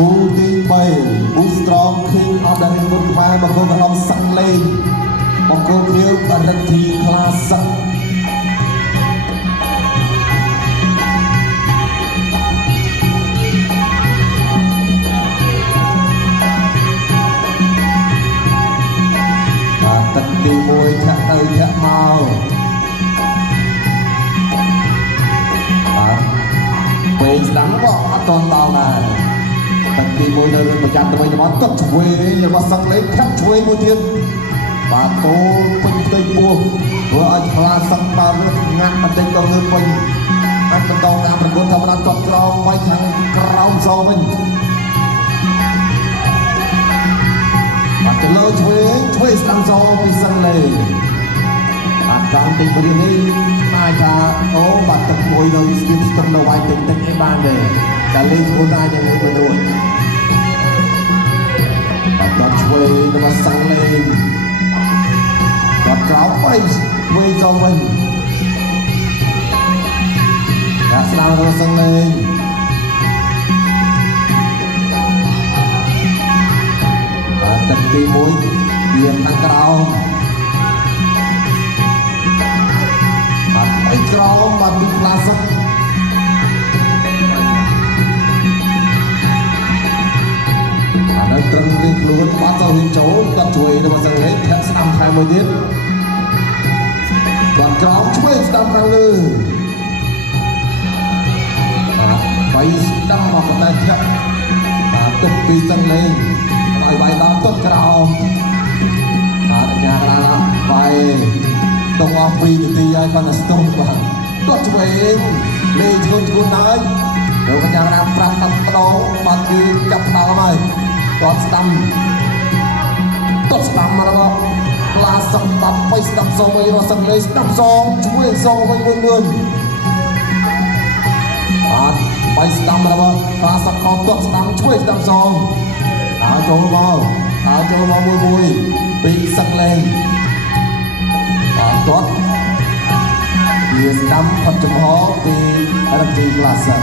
គូទី3 Boostrong King of the Ring ខ្មែរមកគោលរំសឹកលេងមកគោលព្រាវបរិទ្ធី Classic ទឹកទី1ធាក់ទៅធាក់មកពេលស្ដាំរបស់អត់តន់ដល់ដែរទឹកទី1នៅរឿងប្រចាំទៅវិញមកទឹកឆ្វេងរបស់សឹកលេងធាក់ឆ្វេងមួយទៀតបាទគោលពេញផ្ទៃពោះធ្វើឲ្យខ្លាសឹកបានរត់ងាក់បន្តិចក៏ងើបពេញអាចបន្តការប្រកួតធម្មតាទាត់ក្រោមໄວខាងក្រោមសវិញទៅលើឆ្វេងស្ដាំសពីសឹកលេងបាទចង់ទីព្រៀងនេះអាចថាអូបាទទឹកមួយនៅស្គីបស្ទុំនៅវាយតិចឯបានទេតែលេងខ្លួនអាចនឹងមួយរួចបាទដល់ឆ្វេងរបស់សឹកលេងគាត់ក្រោមទៅឆ្វេងចូលវិញដាក់ស្ដាំរបស់សឹកលេងទឹកទី1វាខាងក្រោមបាទឯក្រោមបាទពីផ្លាសឹកហើយត្រឹមរៀងខ្លួនបាត់ទៅរៀងចូលគាត់ជួយដល់សឹកលេងធាក់ស្ដាំថែមមួយទៀតបាទក្រោមឆ្វេងស្ដាំខាងលើបាទស្ដាំមកតែធាក់បាទទឹកពីសឹកលេងឲ្យវាយដល់ទឹកក្រោមបាទអាណាឡើងវាយទៅអស់2នាទីហើយគាត់ទៅស្ទង់បាទគាត់ឆ្វេងលេងឈួនហើយទៅកញ្ញាណាប្រាប់តាំងម្ដងបាទគឺចាប់ដល់ហើយគាត់ស្ដាំមករបស់ក្លាសឹកបាត់ទៅស្ដាំសងវិញរស់សឹកលេងស្ដាំសងឆ្វេងសងវិញមួយបាទទៅស្ដាំរបស់ក្លាសឹកខំទាត់ស្ដាំឆ្វេងស្ដាំសងចូលមកមួយពីសឹកលេងបាទគាត់វាស្ដាំផុតចំហពីរកទីក្លាសឹក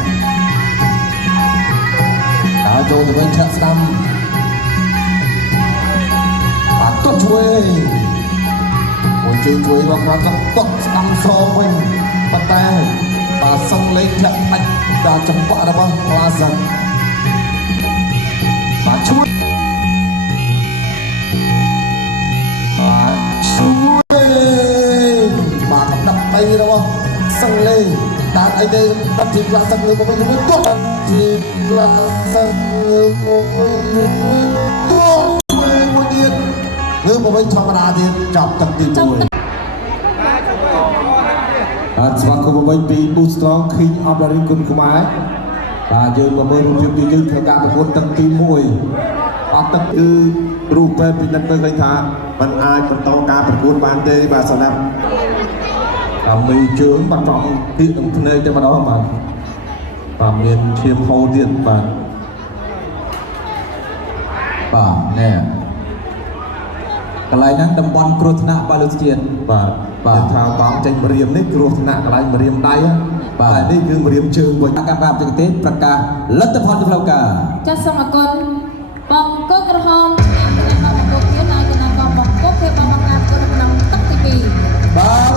ចូលទៅវិញឆាក់ស្ដាំបាទទាត់ឆ្វេងមួយជើងឆ្វេងរបស់គាត់ទាត់ស្ដាំសងវិញប៉ុន្តែបាទសឹកលេងធាក់ដាច់ដល់ចង្វាក់របស់ក្លាសឹកបាទឈួតបាទកំដប់អីរបស់សឹកលេងតាមអីទៅបាត់ជាក្លាសឹកលើមកវិញទាត់ជាក្លាសឹកលើមកវិញមួយទៀតលើមកវិញធម្មតាទៀតចាប់ទឹកទី1បាទស្វាគមន៍វិញពី Boostrong King of the Ring គុណខ្មែរបាទយើងមកមើលរូបភាពពីយើងក្នុងការប្រកួតទឹកទី1អត់ទឹកគឺរូបពេទ្យពិនិត្យមើលឃើញថាมันអាចបន្តការប្រកួតបានទេបាទសម្រាប់មីជើងបាត់បង់ពីនឹងភ្នែកតែម្ដងបាទមានឈាមហូរទៀតបាទណែកន្លែងហ្នឹងតំបន់គ្រោះថ្នាក់បាទលោកជាតិបាទថាកង់ចេញម្រាមនេះគ្រោះថ្នាក់កន្លែងម្រាមដៃតែនេះគឺម្រាមជើងវិញការបាបចង្កេតប្រកាសលទ្ធផលផ្លូវការចាសសូមអរគុណបងកូនក្រហមបងកូនទៀតហើយគណៈកងបងកូនគេបងបង្កើតក្នុងទឹកទី2បាទ